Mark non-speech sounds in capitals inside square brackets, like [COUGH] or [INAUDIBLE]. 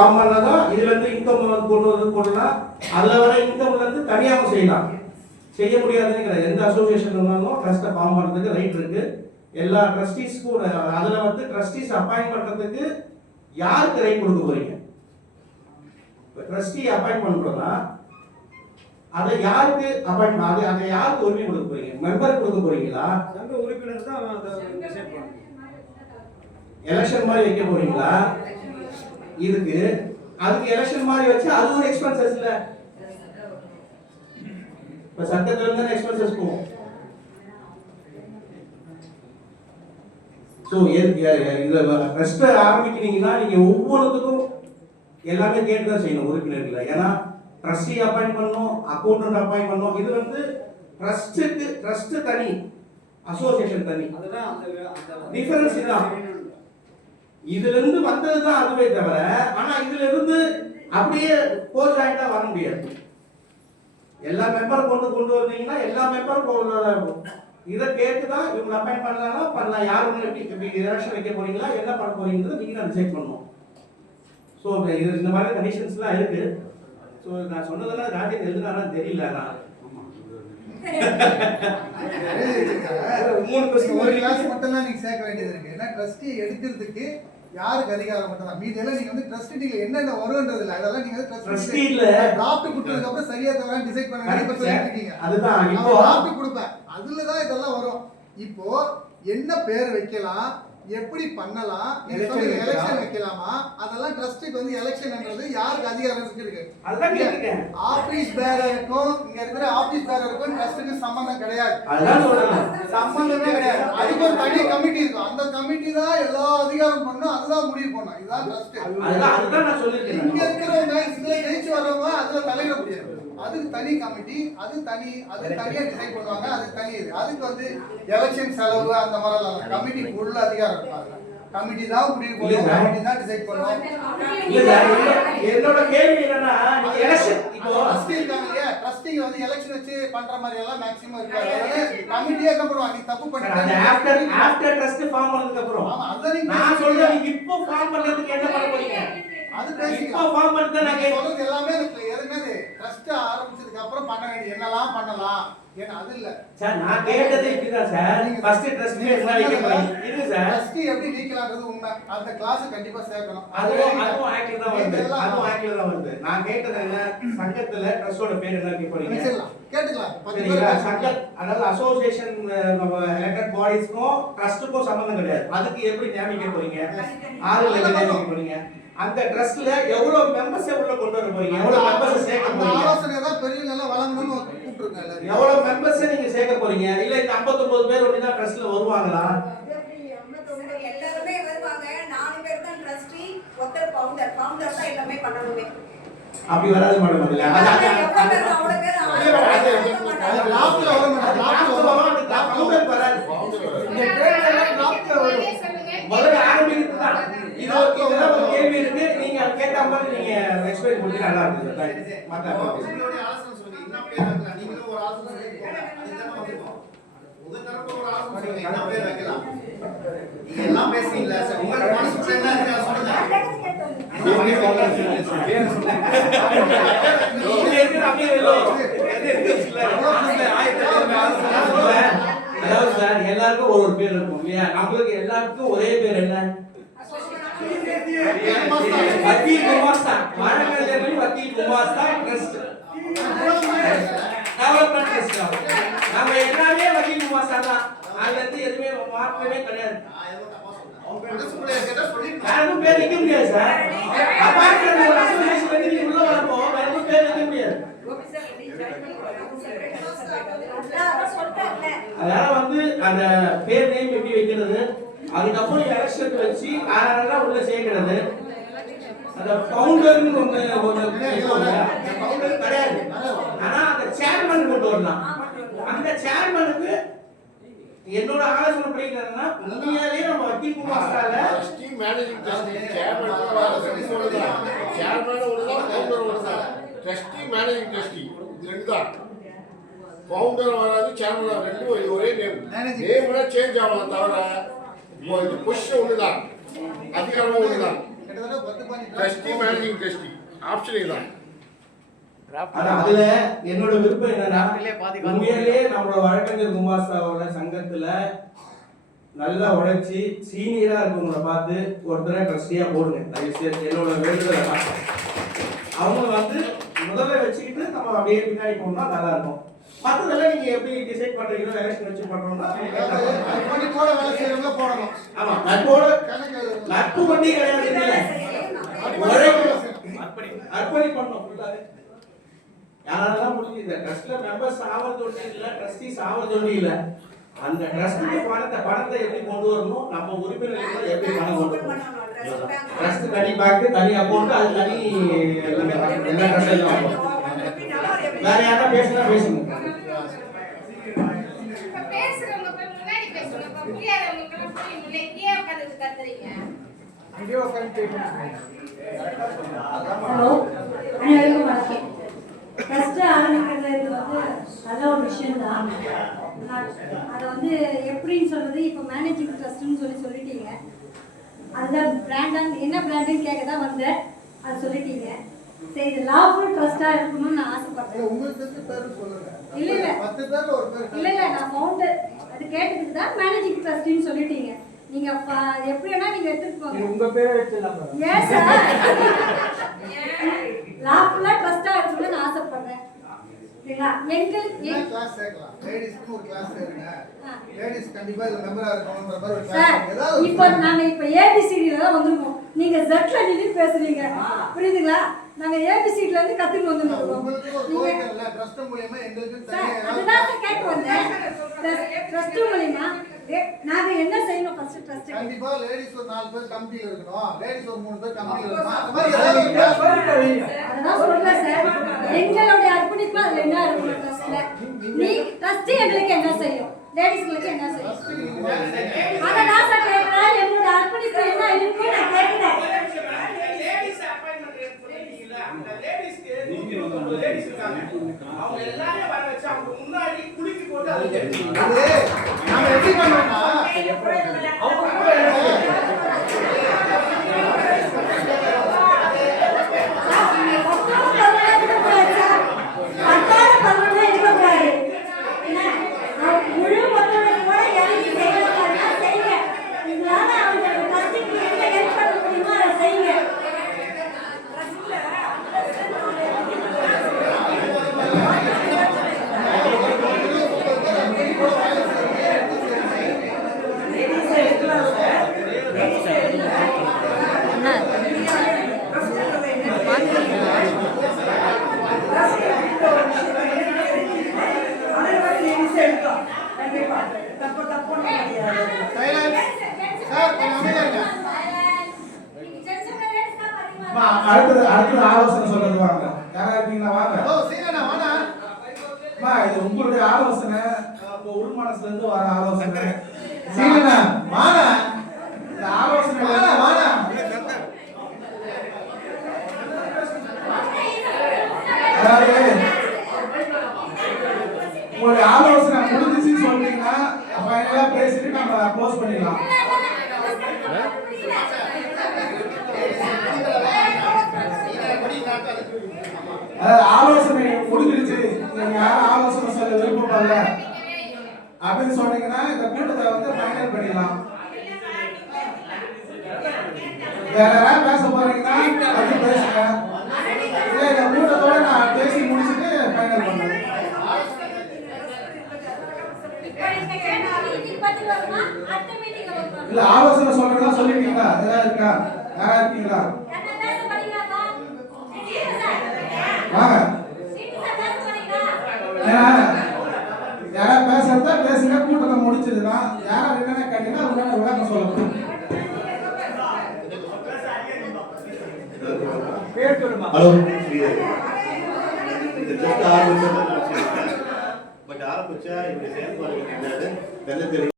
தான் இதுல இருந்து இன்கம் கொண்டு வந்து போடலாம் அதுல வர இன்கம்ல இருந்து தனியாகவும் செய்யலாம். செய்ய முடியாதுன்னு கிடையாது. எந்த அசோசியேஷன் இருந்தாலும் ட்ரஸ்ட்டை ஃபார்ம் பண்ணுறதுக்கு ரைட் இருக்கு. எல்லா ட்ரஸ்டீஸ்க்கும் அதுல வந்து ட்ரஸ்டீஸ் அப்பாயிண்ட் பண்றதுக்கு யாருக்கு ரைட் கொடுக்க போறீங்க? ட்ரஸ்டி அப்பாயிண்ட் பண்றோம்னா அதை யாருக்கு அப்பாயிண்ட் அதை அதை யாருக்கு உரிமை கொடுக்க போறீங்க? மெம்பர் கொடுக்க போறீங்களா? சங்க உறுப்பினர் தான் எலெக்ஷன் மாதிரி வைக்க போறீங்களா? இதுக்கு அதுக்கு எலெக்ஷன் மாதிரி வச்சு அது ஒரு எக்ஸ்பென்சஸ் இல்ல. இப்ப சட்டத்துல இருந்து எக்ஸ்பென்சஸ் போகும். ஸோ இதில் ட்ரஸ்ட் ஆரம்பிக்கிறீங்கன்னா நீங்க ஒவ்வொருத்துக்கும் எல்லாமே கேட்டு தான் செய்யணும் உறுப்பினர்கள் ஏன்னா ட்ரஸ்டி அப்பாயிண்ட் பண்ணணும் அக்கௌண்டன்ட் அப்பாயிண்ட் பண்ணணும் இது வந்து ட்ரஸ்ட்டுக்கு ட்ரஸ்ட் தனி அசோசியேஷன் தனி. Difference இதான். இதுல இருந்து வந்தது தான் அதுவே தவிர ஆனா இதுல இருந்து அப்படியே கோ ஜாயிண்டா வர முடியாது. எல்லா மெம்பர் கொண்டு கொண்டு வந்தீங்கன்னா எல்லா மெம்பரும் இதை கேட்டு தான் இவங்க அப்பாயிண்ட் பண்ணலாம். பண்ணலாம் யாரும் எலெக்ஷன் வைக்க போறீங்களா என்ன பண்ண போறீங்கிறது நீங்க தான் டிசைட் பண்ணணும் ஸோ இது இந்த மாதிரி கண்டிஷன்ஸ்லாம் இருக்கு. ஸோ நான் சொன்னதெல்லாம் ராஜேஷ் எழுதுனாரான்னு தெரியல நான் [LAUGHS] மூணு ஒரு கிளாஸ் மட்டும் தான் நீங்க சேர்க்க வேண்டியது இருக்கு. ஏன்னா ட்ரஸ்டி எடுக்கிறதுக்கு யாருக்கு அதிகாரம் மட்டும் தான் மீதி எல்லாம் நீங்க வந்து ட்ரஸ்டில என்னென்ன வரும்ன்றது இல்ல. அதெல்லாம் நீங்க Trustee இல்ல. டிராஃப்ட் கொடுத்ததுக்கு அப்புறம் சரியா தவறா டிசைட் பண்ண வேண்டிய சொல்லிட்டு இருக்கீங்க அதுதான். இப்போ டிராஃப்ட் கொடுப்பேன். அதுல தான் இதெல்லாம் வரும். இப்போ என்ன பேர் வைக்கலாம்? எப்படி பண்ணலாம். எலெக்ஷன் வைக்கலாமா. அதெல்லாம் ட்ரஸ்டிக்கு வந்து எலெக்ஷன்ன்றது யாருக்கு அதிகாரம் இருக்கு? ஆபீஸ் பேரருக்கும் இங்க இருக்கிற ஆபீஸ் பேரருக்கும் ட்ரஸ்டுக்கு சம்பந்தம் கிடையாது. சம்பந்தமே கிடையாது. அதுக்கு ஒரு தனி கமிட்டி இருக்கும். அந்த கமிட்டி தான் எல்லா அதிகாரம் பண்ணும். அதுதான் முடிவு பண்ணும். இதுதான் ட்ரஸ்ட் இங்க இருக்கிறவங்க இதுல ஜெயிச்சு வர்றவங்க அதுல தலையிட முடியாது. அதுக்கு தனி கமிட்டி அது தனி அது தனியா டிசைட் பண்ணுவாங்க. அது தனி அதுக்கு வந்து எலெக்ஷன் செலவு அந்த மாதிரி கமிட்டி உள்ள அதிகாரம். இருப்பாங்க கமிட்டி தான் முடிவு பண்ணும். கமிட்டி தான் டிசைட் பண்ணும் என்னோட- கேள்வி என்னன்னா நீங்க எலெக்ஷன் இப்போ ட்ரஸ்டி இருக்காங்க இல்லையா? ட்ரஸ்டிங்க வந்து எலெக்ஷன் வச்சு பண்ற மாதிரி எல்லாம் மேக்ஸிமம் இருக்காது. கமிட்டியே பண்ணுவாங்க நீ தப்பு அந்த ஆஃப்டர் ஆஃப்டர் ட்ரஸ்ட் ஃபார்ம் பண்ணதுக்கு அப்புறம். ஆமா அதான் நீங்க நான். சொல்றேன் நீங்க இப்போ ஃபார்ம் பண்ணதுக்கு என்ன பண்ண போறீங்க? அது இப்போ பேசிக்கலாம் ஃபார்ம் பண்ணது நான் சொல்றது எல்லாமே எனக்கு எதுனது ட்ரஸ்ட் ஆரம்பிச்சதுக்கு அப்புறம் பண்ண வேண்டிய என்னலாம் பண்ணலாம்? ஏன்னா அது இல்ல. சார் நான் கேட்டது இப்படிதான் சார். ஃபர்ஸ்ட் ட்ரஸ்ட் என்ன வைக்க போறீங்க இது சார். ட்ரஸ்டி எப்படி நீக்கலாம்ன்றது உண்மை. அந்த கிளாஸ் கண்டிப்பா சேர்க்கணும். அதுவும் அதுவும் ஆக்டில் தான் வருது. அதுவும் ஆக்டில் தான் வருது. நான் கேட்டது என்ன? சங்கத்துல ட்ரஸ்டோட பேர் என்ன வைக்க போறீங்க. கேட்டுக்கலாம். சரிங்களா. சங்க அதாவது அசோசியேஷன் எலெக்டட் பாடிஸ்க்கும் ட்ரஸ்ட்டுக்கும் சம்பந்தம் கிடையாது. அதுக்கு எப்படி நியமிக்க போறீங்க? ஆறு லட்சம் நியமிக்க போறீங்க? அந்த ட்ரஸ்ட்ல எவ்வளவு மெம்பர்ஸ் உள்ள கொண்டு வர போறீங்க எவ்வளவு மெம்பர்ஸ் சேர்க்க அந்த போறீங்க? ஆலோசனை தான் பெரியவங்க எல்லாம் வழங்கணும்னு கூப்பிட்டுருங்க எல்லாரையும். எவ்வளவு மெம்பர்ஸ் நீங்க சேர்க்க போறீங்க? இல்ல இந்த 59 பேர் ஒண்ணு தான் ட்ரஸ்ட்ல வருவாங்களா? எல்லாருமே வருவாங்க. நாலு பேர் தான் ட்ரஸ்டி ஒருத்தர் ஃபவுண்டர் ஃபவுண்டர் தான் எல்லாமே பண்ணணுமே. அப்படி வராது மேடம் இல்ல மேடம், அது- அது draft ல வரும் அது மேடம், draft ல draft வரும். வரும், அது founder வராது. இந்த பேர் எல்லாம் draft ல வரும். முதல்ல ஆரம்பிக்கிறது தான். இது ஒரு- இதெல்லாம் ஒரு கேள்வி இருக்கு நீங்க அதுக்கேத்த மாதிரி நீங்க எக்ஸ்பிளைன் பண்ணி நல்லா இருக்கு சார் மத்த உங்களுடைய ஆலோசனை சொல்லுங்க. என்ன பேர் வைக்கலாம்? நீங்களும் ஒரு ஆலோசனை சொல்லிட்டு போங்க. அதுக்கு தானே வந்திருக்கோம். உங்க தரப்புல ஒரு ஆலோசனை சொல்லுங்க. என்ன பேர் வைக்கலாம்? நீங்க எல்லாம் பேசுறீங்களா? சார்? உங்களுக்கு மனசுக்குள்ள என்ன இருக்கு. அதாவது சார் எல்லாருக்கும் ஒரு ஒரு பேர் இருக்கும் இல்லையா? நம்மளுக்கு எல்லாருக்கும் ஒரே பேர் என்ன? வக்கீல் குமாஸ்தா மாநகரத்தில் வக்கீல் குமாஸ்தா ட்ரஸ்ட் டெவலப்மெண்ட் ட்ரஸ்ட் நம்ம எல்லாமே வக்கீல் குமாஸ்தா தான் அதுல இருந்து எதுவுமே மாற்றமே கிடையாது யாருக்கும் பேர் வைக்க முடியாது சார் அப்பார்ட்மெண்ட் அசோசியேஷன் வந்து நீங்க உள்ள வரப்போ எதுவும் பேர் வைக்க முடியாது அதனால வந்து அந்த பேர் நேம் எப்படி வைக்கிறது? அதுக்கப்புறம் எலெக்ஷன் வச்சு யாரெல்லாம் உள்ள சேர்க்கிறது. அந்த ஃபவுண்டர்னு ஒண்ணு ஒண்ணு சொல்லுவாங்க. அந்த ஃபவுண்டர் கிடையாது. ஆனா அந்த சேர்மன் கொண்டு வரலாம். அந்த சேர்மனுக்கு என்னோட ஆலோசனை படிக்கிறதுனா உண்மையாலே நம்ம வக்கீல் ட்ரஸ்டி மேனேஜிங் ட்ரஸ்டி சேர்மன் ஆலோசனை சொல்லுதான் சேர்மன் ஒண்ணுதான் ஃபவுண்டர் ஒண்ணுதான் ட்ரஸ்டி மேனேஜிங் ட்ரஸ்டி இது ரெண்டு தான். ஃபவுண்டர் வராது சேர்மன் ரெண்டும் ஒரே நேம் Managing. நேம் சேஞ்ச் ஆகலாம் தவிர இப்போ இது பொசிஷன் ஒண்ணுதான் அதிகாரமும் ஒண்ணுதான் கிட்டத்தட்ட பத்து பதினஞ்சு ட்ரஸ்டி மேனேஜிங் ட்ரஸ்டி ஆப்ஷனே தான் ஆனா அதுல என்னோட விருப்பம் என்னன்னா உண்மையிலேயே நம்மளோட வழக்கறிஞர் குமாஸ்தாவோட சங்கத்துல நல்லா உழைச்சி சீனியரா இருக்கவங்கள பார்த்து ஒருத்தரை ட்ரஸ்டியா போடுங்க. தயவு செய்து என்னோட வேண்டுதல். அவங்க வந்து முதல்ல வச்சுக்கிட்டு நம்ம அப்படியே பின்னாடி போனோம்னா நல்லா இருக்கும். மற்றதெல்லாம் நீங்க எப்படி டிசைட் பண்றீங்களோ எலெக்ஷன் வச்சு பண்றோம்னா போட வேலை செய்யறவங்க போடணும். ஆமா நட்போட. நட்பு பண்ணி கிடையாது. அர்ப்பணி பண்ணணும் ஃபுல்லாவே யாரெல்லாம் முடிஞ்சு இந்த ட்ரஸ்ட்ல மெம்பர்ஸ் ஆவது ஒண்ணு இல்ல ட்ரஸ்டிஸ் ஆவது ஒண்ணு இல்ல அந்த ட்ரஸ்டுக்கு பணத்தை பணத்தை எப்படி கொண்டு வரணும் நம்ம உறுப்பினர்கள் எப்படி பணம் கொண்டு வரணும்? ட்ரஸ்ட் தனி பேங்க் தனி அக்கௌண்ட் அது தனி எல்லாமே எல்லா ட்ரஸ்ட்லயும் வேற யாரா பேசினா பேசுங்க ஹலோ. அனைவருக்கும் வணக்கம். ஃபர்ஸ்ட் ஆரம்பிக்கிறது வந்து நல்ல ஒரு விஷயம் தான் அதை வந்து எப்படின்னு சொல்றது இப்போ மேனேஜிங் ட்ரஸ்ட்னு சொல்லி சொல்லிட்டீங்க. அதுதான் பிராண்டான் என்ன பிராண்டுன்னு கேட்க தான் வந்தேன். அது சொல்லிட்டீங்க. சரி இது லாஃபுல் ட்ரஸ்டாக இருக்கணும்னு நான் இல்ல, ஆசைப்படுறேன் உங்களுக்கு தெரிஞ்ச பேரு சொல்லுங்க. இல்ல, இல்ல. பத்து பேர்ல ஒரு பேர் இல்லை இல்லை நான் ஃபவுண்டர் அது கேட்டதுக்கு தான் மேனேஜிங் ட்ரஸ்டின்னு சொல்லிட்டீங்க. நீங்கள் எப்படி வேணா நீங்கள் எடுத்துட்டு போங்க. உங்க பேரை வச்சிடலாம்? ஏன் சார் லாஃபுல்லா ட்ரஸ்டா இருக்கணும்னு நான் ஆசைப்படுறேன். சரிங்களா? எங்களுக்கு என்ன எ- கிளாஸ் சேர்க்கலாம்? லேடிஸ்க்கு ஒரு கிளாஸ் சேருங்க. ஆ. லேடிஸ் கண்டிப்பா இதுல மெம்பரா இருக்கணும்ன்ற மாதிரி ஒரு சார் கிளாஸ் ஏதாவது இப்போ நாங்க இப்போ ஏபிசிடில தான் வந்திருக்கோம். நீங்க ஜெட்ல நின்று பேசுறீங்க. புரியுதுங்களா? நாங்க ஏபிசிடில இருந்து கத்துட்டு வந்திருக்கோம் ட்ரஸ்ட் மூலியமா எங்களுக்கு அதுதான் கேட்க வந்தேன் ட்ரஸ்ட் நாங்க என்ன செய்யணும் ஃபர்ஸ்ட் ட்ரஸ்ட் கண்டிப்பா லேடிஸ் ஒரு நாலு பேர் கமிட்டில இருக்கணும். லேடிஸ் ஒரு மூணு பேர் கமிட்டில இருக்கணும். அந்த மாதிரி ஏதாவது ஒரு class அததான் சொல்றேன் சார். எங்களுடைய அர்ப்பணிப்பு அதுல என்ன இருக்கும் ட்ரஸ்ட்ல நீ ட்ரஸ்ட் எங்களுக்கு என்ன செய்யும்? லேடிஸ்களுக்கு என்ன செய்யும்? அதை நான் சார் கேட்கிறேன் எங்களுடைய அர்ப்பணிப்பு என்ன இருக்குன்னு நான் கேட்கிறேன் லேடிஸ் அப்பாயின்மெண்ட் எடுத்துட்டீங்கல்ல அந்த லேடிஸ்க்கு நூத்தி லேடிஸ் இருக்காங்க அவங்க எல்லாரையும் வர வச்சு அவங்க முன்னாடி குலுக்கி போட்டு அதை தெரிஞ்சுக்கணும் அது நாம எப்படி பண்ணோம்னா சார் அடுத்தது அடுத்தது ஆலோசனை சொல்றது வாங்க. யாரா இருக்கீங்களா? வாங்க. இது உங்களுடைய ஆலோசனை. உங்க உள்மனசுல இருந்து வர ஆலோசனை சீனா வாங்க இந்த ஆலோசனை வாடா வாடா அதாவது உங்களுடைய ஆலோசனை முடிஞ்சிச்சுன்னு சொன்னீங்கன்னா ஃபைனலா பேசிட்டு நம்ம க்ளோஸ் பண்ணிடலாம் அதாவது ஆலோசனை முடிஞ்சிருச்சு. நீங்க யாரும் ஆலோசனை சொல்ல விருப்பப்படல. அப்படின்னு சொன்னீங்கன்னா இந்த கூட்டத்தை வந்து ஃபைனல் பண்ணிடலாம். வேற யாராவது பேச போறீங்கன்னா அது பேசுங்க. இல்லை இந்த கூட்டத்தோட நான் பேசி முடிச்சுட்டு ஃபைனல் பண்ணுறேன். இல்ல ஆலோசனை சொல்றதா சொல்லிட்டீங்களா? ஏதாவது இருக்கா? யாரா இருக்கீங்களா வாங்க ஏன்னா, யாரா பேசுறதா பேசுங்க கூட்டத்தை முடிச்சதுன்னா யாரா என்னென்ன கேட்டீங்கன்னா உடனே விளக்கம் சொல்லணும். பேர் ஹலோ. ஆரம்பிச்சா பட் ஆரம்பிச்சா இப்படி செயல்பாடுகள் என்னது?